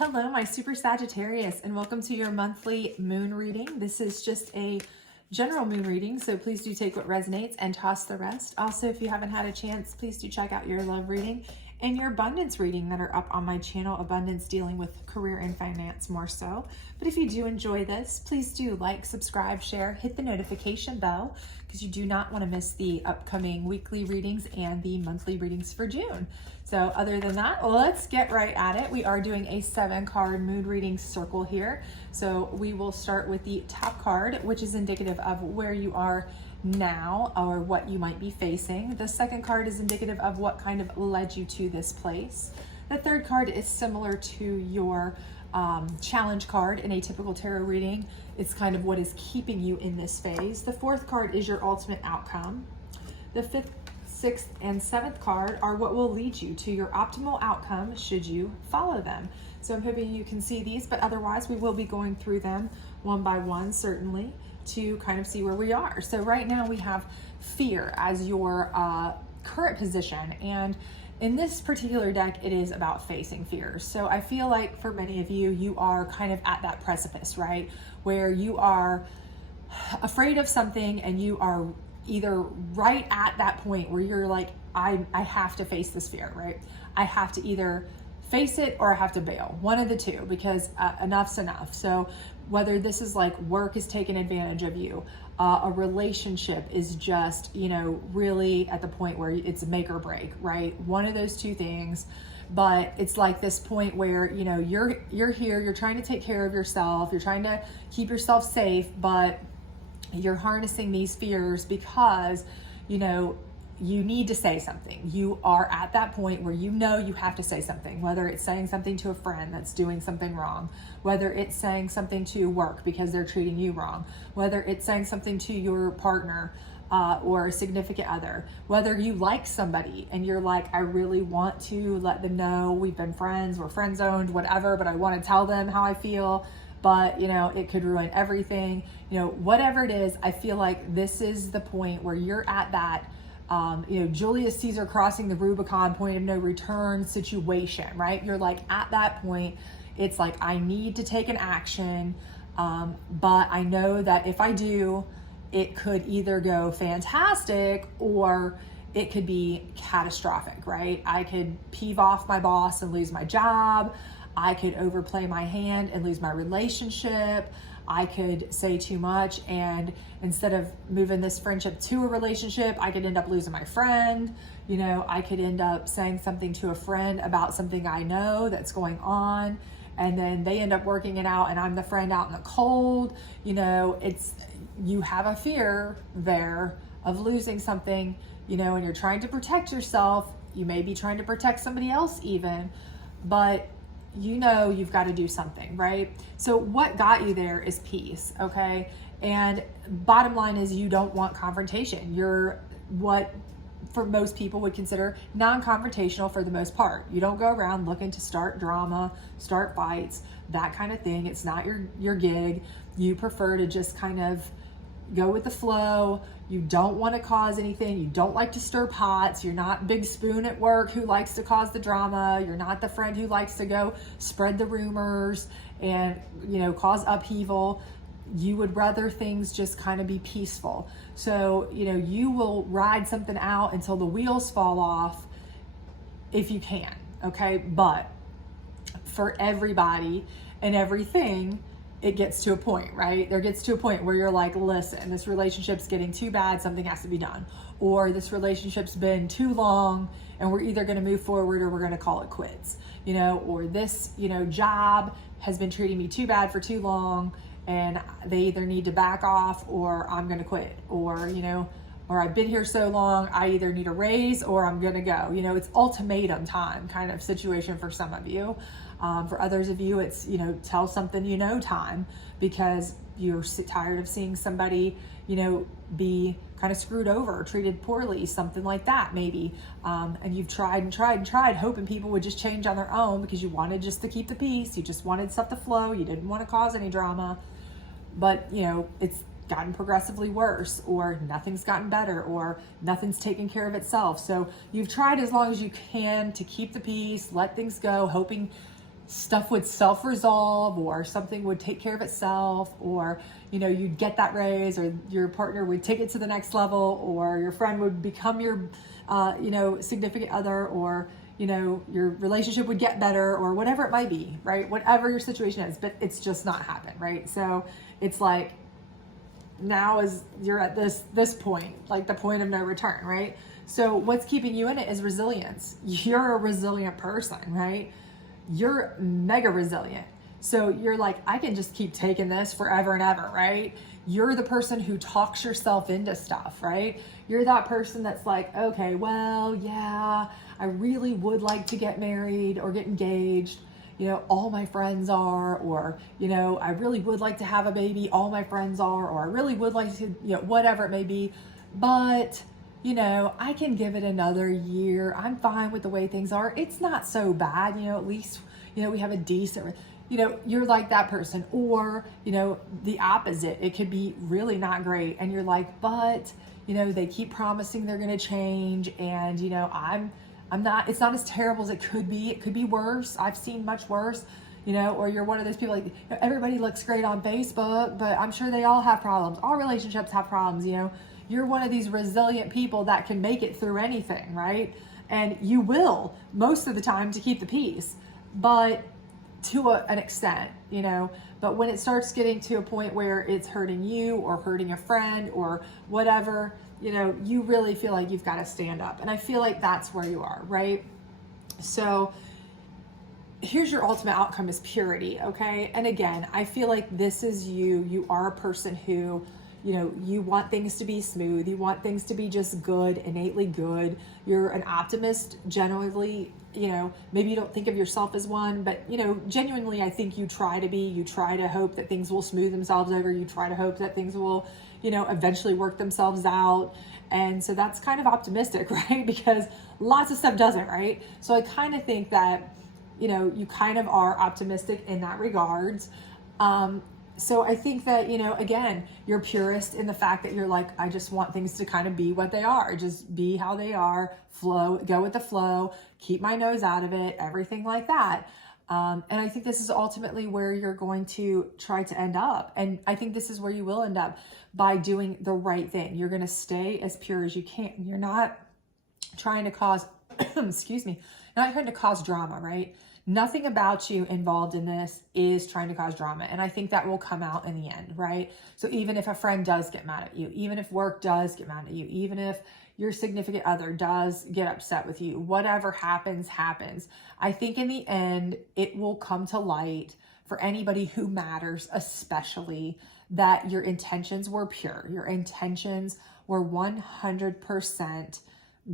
Hello, my super Sagittarius, and welcome to your monthly moon reading. This is just a general moon reading, so please do take what resonates and toss the rest. Also, if you haven't had a chance, please do check out your love reading and your abundance reading that are up on my channel, Abundance, dealing with career and finance more so. But if you do enjoy this, please do like, subscribe, share, hit the notification bell, because you do not want to miss the upcoming weekly readings and the monthly readings for June. So other than that, let's get right at it. We are doing a 7-card moon reading circle here. So we will start with the top card, which is indicative of where you are now or what you might be facing. The second card is indicative of what kind of led you to this place. The third card is similar to your challenge card in a typical tarot reading. It's kind of what is keeping you in this phase. The fourth card is your ultimate outcome. The fifth, sixth, and seventh card are what will lead you to your optimal outcome should you follow them. So I'm hoping you can see these, but otherwise we will be going through them one by one, certainly, to kind of see where we are. So right now we have fear as your current position, and in this particular deck it is about facing fears. So I feel like for many of you, you are kind of at that precipice, right, where you are afraid of something and you are either right at that point where you're like, I have to face this fear, right? I have to either face it or I have to bail, one of the two, because enough's enough. So whether this is like work is taking advantage of you, a relationship is just, really at the point where it's make or break, right? One of those two things. But it's like this point where, you're here, you're trying to take care of yourself, you're trying to keep yourself safe, but you're harnessing these fears because, you need to say something. You are at that point where you have to say something, whether it's saying something to a friend that's doing something wrong, whether it's saying something to work because they're treating you wrong, whether it's saying something to your partner or a significant other, whether you like somebody and you're like, I really want to let them know we've been friends, we're friend zoned, whatever, but I want to tell them how I feel, but it could ruin everything. Whatever it is, I feel like this is the point where you're at that Julius Caesar crossing the Rubicon, point of no return situation, right? You're like at that point, it's like, I need to take an action, but I know that if I do, it could either go fantastic or it could be catastrophic, right? I could peeve off my boss and lose my job. I could overplay my hand and lose my relationship. I could say too much, and instead of moving this friendship to a relationship, I could end up losing my friend. I could end up saying something to a friend about something I know that's going on, and then they end up working it out, and I'm the friend out in the cold. You have a fear there of losing something, and you're trying to protect yourself. You may be trying to protect somebody else even, but you've got to do something, right? So what got you there is peace, okay? And bottom line is you don't want confrontation. You're what for most people would consider non-confrontational for the most part. You don't go around looking to start drama, start fights, that kind of thing. It's not your gig. You prefer to just kind of go with the flow. You don't want to cause anything. You don't like to stir pots. You're not Big Spoon at work who likes to cause the drama. You're not the friend who likes to go spread the rumors and, cause upheaval. You would rather things just kind of be peaceful. So, you will ride something out until the wheels fall off if you can, okay? But for everybody and everything, it gets to a point, right? There gets to a point where you're like, listen, this relationship's getting too bad, something has to be done. Or this relationship's been too long and we're either gonna move forward or we're gonna call it quits. Or this, job has been treating me too bad for too long and they either need to back off or I'm gonna quit. Or, or I've been here so long, I either need a raise or I'm gonna go. It's ultimatum time kind of situation for some of you. For others of you, it's, tell something time, because you're tired of seeing somebody, be kind of screwed over or treated poorly, something like that maybe. And you've tried and tried and tried, hoping people would just change on their own because you wanted just to keep the peace. You just wanted stuff to flow. You didn't want to cause any drama. But, it's gotten progressively worse, or nothing's gotten better, or nothing's taken care of itself. So you've tried as long as you can to keep the peace, let things go, hoping stuff would self-resolve, or something would take care of itself, or, you know, you'd get that raise, or your partner would take it to the next level, or your friend would become your, you know, significant other, or, you know, your relationship would get better, or whatever it might be, right? Whatever your situation is, but it's just not happened, right? So it's like, now is you're at this point, like the point of no return, right? So what's keeping you in it is resilience. You're a resilient person, right? You're mega resilient. So you're like, I can just keep taking this forever and ever, right? You're the person who talks yourself into stuff, right? You're that person that's like, okay, well, yeah, I really would like to get married or get engaged. You know, all my friends are, or, you know, I really would like to have a baby. All my friends are, or I really would like to, you know, whatever it may be. But, you know, I can give it another year. I'm fine with the way things are. It's not so bad. You know, at least, you know, we have a decent, you know, you're like that person. Or, you know, the opposite. It could be really not great. And you're like, but, you know, they keep promising they're going to change. And, you know, I'm not, it's not as terrible as it could be. It could be worse. I've seen much worse, you know, or you're one of those people like, you know, everybody looks great on Facebook, but I'm sure they all have problems. All relationships have problems, you know. You're one of these resilient people that can make it through anything, right? And you will most of the time to keep the peace, but to an extent, you know. But when it starts getting to a point where it's hurting you or hurting a friend or whatever, you know, you really feel like you've got to stand up. And I feel like that's where you are, right? So here's your ultimate outcome is purity, okay? And again, I feel like this is you. You are a person who, you know, you want things to be smooth. You want things to be just good, innately good. You're an optimist, generally, you know, maybe you don't think of yourself as one, but, you know, genuinely, I think you try to be. You try to hope that things will smooth themselves over. You try to hope that things will, you know, eventually work themselves out. And so that's kind of optimistic, right? Because lots of stuff doesn't, right? So I kind of think that, you know, you kind of are optimistic in that regards. So I think that, you know, again, you're purist in the fact that you're like, I just want things to kind of be what they are, just be how they are, flow, go with the flow, keep my nose out of it, everything like that. And I think this is ultimately where you're going to try to end up. And I think this is where you will end up by doing the right thing. You're going to stay as pure as you can. You're not trying to cause, excuse me, not trying to cause drama, right? Nothing about you involved in this is trying to cause drama. And I think that will come out in the end, right? So even if a friend does get mad at you, even if work does get mad at you, even if your significant other does get upset with you, whatever happens, happens. I think in the end, it will come to light for anybody who matters, especially, that your intentions were pure. Your intentions were 100%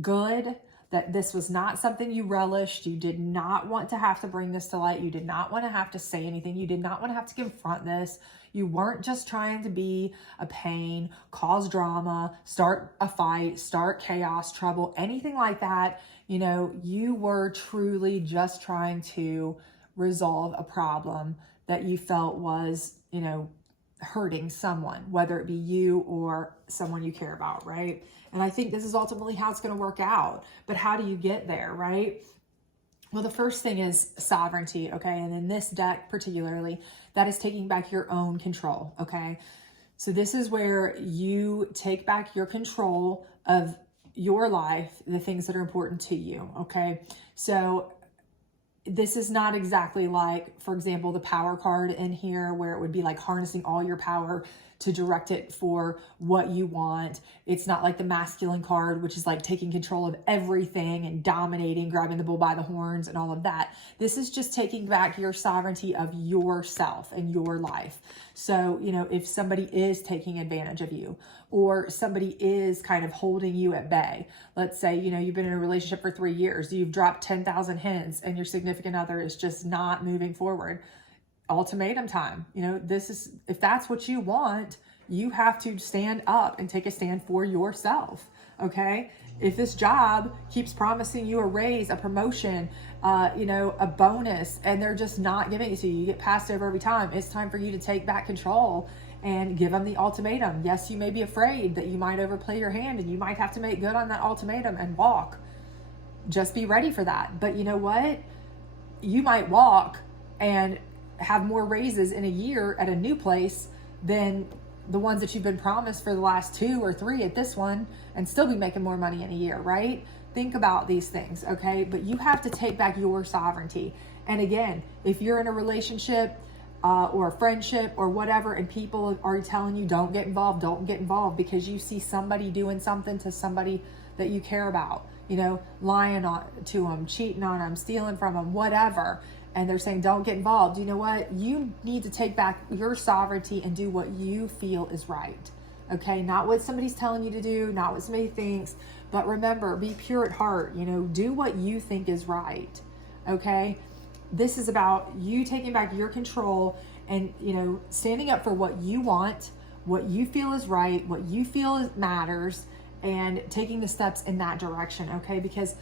good, that this was not something you relished. You did not want to have to bring this to light. You did not want to have to say anything. You did not want to have to confront this. You weren't just trying to be a pain, cause drama, start a fight, start chaos, trouble, anything like that. You know, you were truly just trying to resolve a problem that you felt was, you know, hurting someone, whether it be you or someone you care about, right? And I think this is ultimately how it's going to work out. But how do you get there, right? Well, the first thing is sovereignty, okay? And in this deck particularly, that is taking back your own control, okay? So this is where you take back your control of your life, the things that are important to you, okay? So this is not exactly like, for example, the power card in here, where it would be like harnessing all your power to direct it for what you want. It's not like the masculine card, which is like taking control of everything and dominating, grabbing the bull by the horns and all of that. This is just taking back your sovereignty of yourself and your life. So, you know, if somebody is taking advantage of you, or somebody is kind of holding you at bay, let's say, you know, you've been in a relationship for 3 years, you've dropped 10,000 hints and your significant other is just not moving forward. Ultimatum time. You know, this is, if that's what you want, you have to stand up and take a stand for yourself. Okay. If this job keeps promising you a raise, a promotion, you know, a bonus, and they're just not giving it to you, you get passed over every time, it's time for you to take back control and give them the ultimatum. Yes, you may be afraid that you might overplay your hand and you might have to make good on that ultimatum and walk. Just be ready for that. But you know what? You might walk, and have more raises in a year at a new place than the ones that you've been promised for the last 2 or 3 at this one, and still be making more money in a year, right? Think about these things, okay? But you have to take back your sovereignty. And again, if you're in a relationship or a friendship or whatever, and people are telling you don't get involved because you see somebody doing something to somebody that you care about, lying to them, cheating on them, stealing from them, whatever, and they're saying don't get involved, you know what? You need to take back your sovereignty and do what you feel is right, okay? Not what somebody's telling you to do, not what somebody thinks, but remember, be pure at heart, do what you think is right, okay? This is about you taking back your control and, standing up for what you want, what you feel is right, what you feel matters, and taking the steps in that direction, okay? Because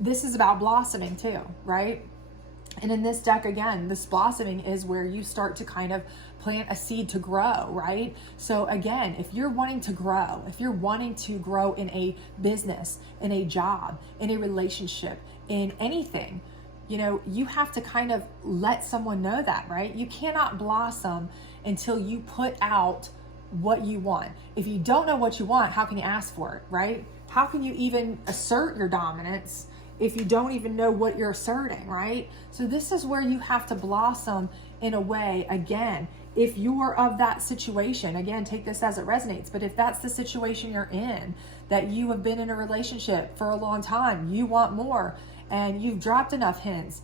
this is about blossoming too, right? And in this deck, again, this blossoming is where you start to kind of plant a seed to grow, right? So again, if you're wanting to grow, in a business, in a job, in a relationship, in anything, you have to kind of let someone know that, right? You cannot blossom until you put out what you want. If you don't know what you want, how can you ask for it, right? How can you even assert your dominance if you don't even know what you're asserting, right? So this is where you have to blossom in a way, again, if you're of that situation, again, take this as it resonates, but if that's the situation you're in, that you have been in a relationship for a long time, you want more, and you've dropped enough hints,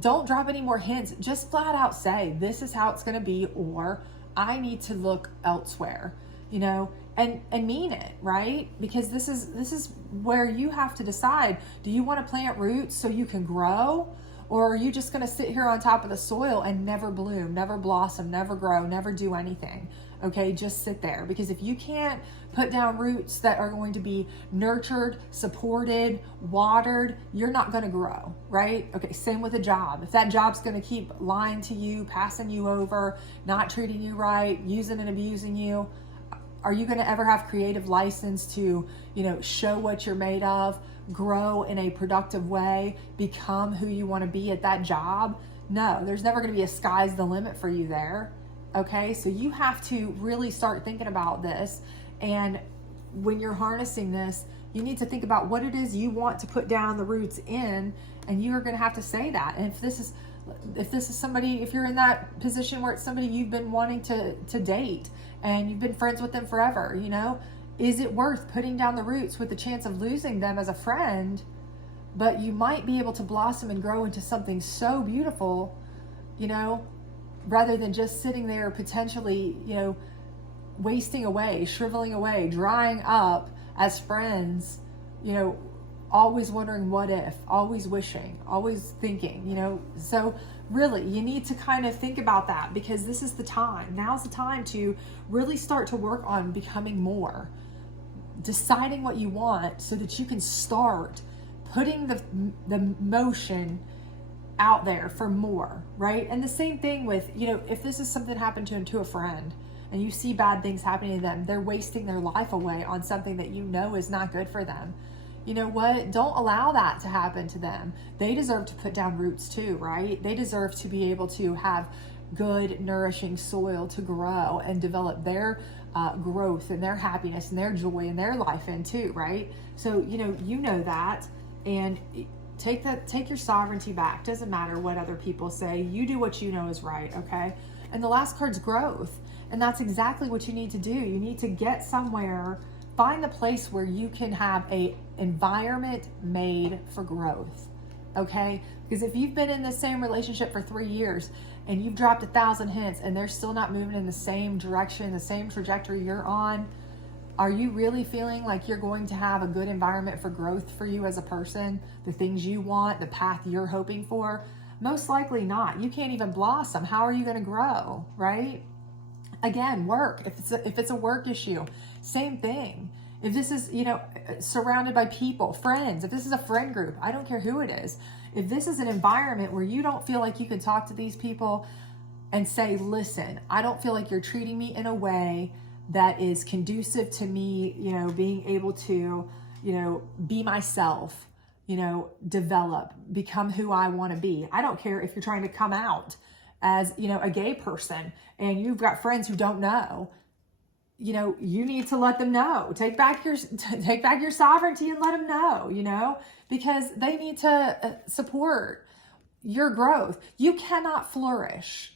don't drop any more hints. Just flat out say, this is how it's going to be, or I need to look elsewhere, and mean it, right? Because this is where you have to decide, do you want to plant roots so you can grow, or are you just going to sit here on top of the soil and never bloom, never blossom, never grow, never do anything? Okay, just sit there, because if you can't put down roots that are going to be nurtured, supported, watered, you're not going to grow, right? Okay, same with a job. If that job's going to keep lying to you, passing you over, not treating you right, using and abusing you, are you going to ever have creative license to, show what you're made of, grow in a productive way, become who you want to be at that job? No, there's never going to be a sky's the limit for you there. Okay, so you have to really start thinking about this. And when you're harnessing this, you need to think about what it is you want to put down the roots in, and you're going to have to say that. And if this is somebody, if you're in that position where it's somebody you've been wanting to date and you've been friends with them forever, is it worth putting down the roots with the chance of losing them as a friend? But you might be able to blossom and grow into something so beautiful, rather than just sitting there potentially, wasting away, shriveling away, drying up as friends, always wondering what if, always wishing, always thinking, so really you need to kind of think about that, because this is the time. Now's the time to really start to work on becoming more, deciding what you want so that you can start putting the motion out there for more, right? And the same thing with, if this is something that happened to a friend and you see bad things happening to them, they're wasting their life away on something that is not good for them. You know what? Don't allow that to happen to them. They deserve to put down roots too, right? They deserve to be able to have good, nourishing soil to grow and develop their growth and their happiness and their joy and their life in too, right? So, you know that, and take your sovereignty back. Doesn't matter what other people say. You do what you know is right, okay? And the last card's growth. And that's exactly what you need to do. You need to get somewhere, find the place where you can have a environment made for growth, okay? Because if you've been in the same relationship for 3 years and you've dropped 1,000 hints and they're still not moving in the same direction, the same trajectory you're on, are you really feeling like you're going to have a good environment for growth for you as a person? The things you want, the path you're hoping for? Most likely not. You can't even blossom. How are you going to grow, right? Again, work. If it's a work issue, same thing. If this is, surrounded by people, friends, if this is a friend group, I don't care who it is. If this is an environment where you don't feel like you can talk to these people and say, listen, I don't feel like you're treating me in a way that is conducive to me, being able to, be myself, develop, become who I want to be. I don't care if you're trying to come out as, a gay person and you've got friends who don't know. You need to let them know. Take back your sovereignty and let them know, because they need to support your growth. You cannot flourish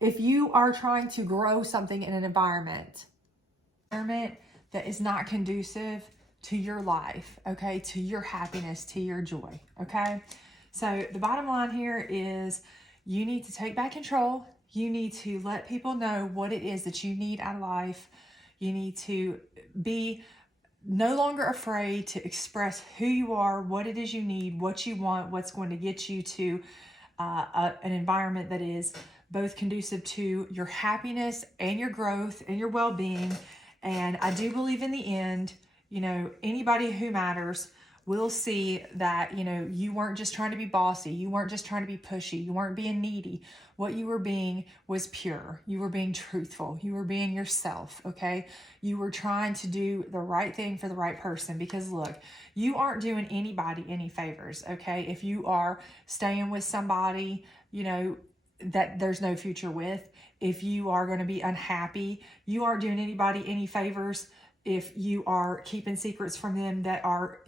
if you are trying to grow something in an environment that is not conducive to your life, okay, to your happiness, to your joy, okay? So the bottom line here is you need to take back control. You need to let people know what it is that you need out of life. You need to be no longer afraid to express who you are, what it is you need, what you want, what's going to get you to an environment that is both conducive to your happiness and your growth and your well-being. And I do believe in the end, anybody who matters will see that, you weren't just trying to be bossy. You weren't just trying to be pushy. You weren't being needy. What you were being was pure. You were being truthful. You were being yourself, okay? You were trying to do the right thing for the right person, because look, you aren't doing anybody any favors, okay? If you are staying with somebody, that there's no future with, if you are going to be unhappy, you aren't doing anybody any favors. If you are keeping secrets from them that are,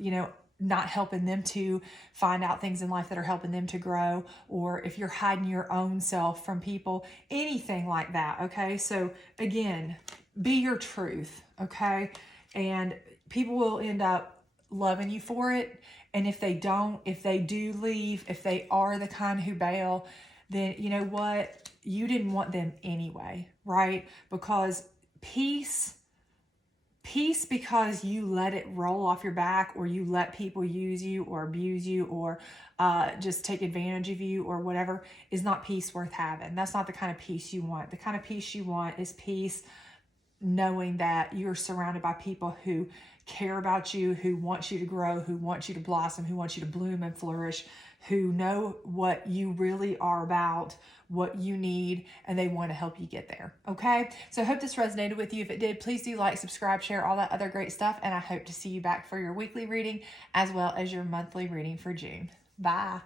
not helping them to find out things in life that are helping them to grow, or if you're hiding your own self from people, anything like that, okay? So again, be your truth, okay? And people will end up loving you for it. And if they don't, if they do leave, if they are the kind who bail, then you know what? You didn't want them anyway, right? Because peace because you let it roll off your back, or you let people use you or abuse you or just take advantage of you or whatever, is not peace worth having. That's not the kind of peace you want. The kind of peace you want is peace knowing that you're surrounded by people who care about you, who want you to grow, who want you to blossom, who want you to bloom and flourish, who know what you really are about, what you need, and they want to help you get there. Okay? So I hope this resonated with you. If it did, please do like, subscribe, share, all that other great stuff. And I hope to see you back for your weekly reading as well as your monthly reading for June. Bye.